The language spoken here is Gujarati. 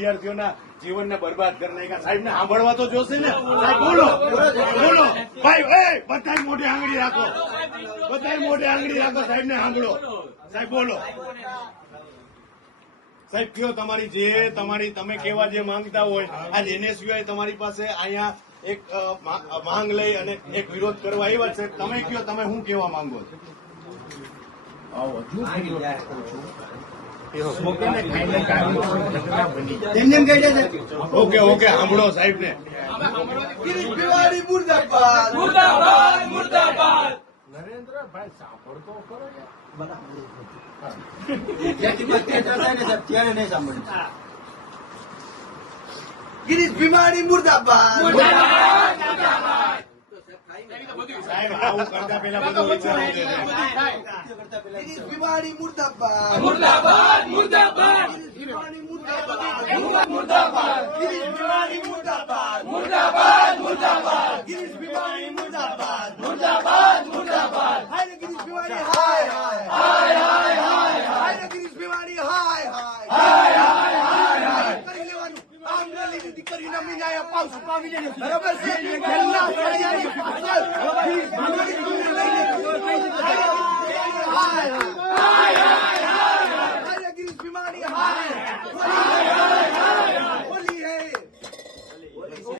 વિદ્યાર્થીઓના જીવનને બરબાદ કરી નાખ્યા. સાહેબને સાંભળવા તો જોશે ને. સાહેબ બોલો બોલો ભાઈ, બધા મોઢે આંગળી રાખો, બધા મોઢે આંગળી રાખો. સાહેબને સાંભળો. સાહેબ બોલો. સાહેબ કયો તમારી જે તમે કેવા જે માંગતા હોય. આજ NSUI તમારી પાસે અહીંયા એક માંગ લઈ અને એક વિરોધ કરવા આવ્યા છે. તમે કયો તમે શું કેવા માંગો છો? ઓકે ઓકે સાંભળો સાહેબ ને. મુર્દાબાદ મુર્દાબાદ મુર્દાબાદ. નરેન્દ્રભાઈ સાંભળતો ખરો ગિરીશ ભીમાણી મુર્દાબાદ મુર્દાબાદ. સાહેબ આવું કરતા પેલા બધું વિચારવું છે. ગિરીશ ભીમાણી મુર્દાબાદ મુર્દાબાદ મુર્દાબાદ ભીમાણી મુર્દાબાદ મુર્દાબાદ ગિરીશ ભીમાણી મુર્દાબાદ મુર્દાબાદ મુર્દાબાદ ગિરીશ ભીમાણી મુર્દાબાદ મુર્દાબાદ મુર્દાબાદ. હાય ગિરીશ ભીમાણી હાય હાય હાય હાય હાય હાય ગિરીશ ભીમાણી હાય હાય હાય હાય હાય હાય. કરી લેવાનું. આમ લીધી દીકરીના મીનાયા પાવસ પાવી લેજો. બરાબર છે. પહેલા સળિયાની પાછળ ગિરીશ ભીમાણી તમને લઈ લેજો. હાય હાય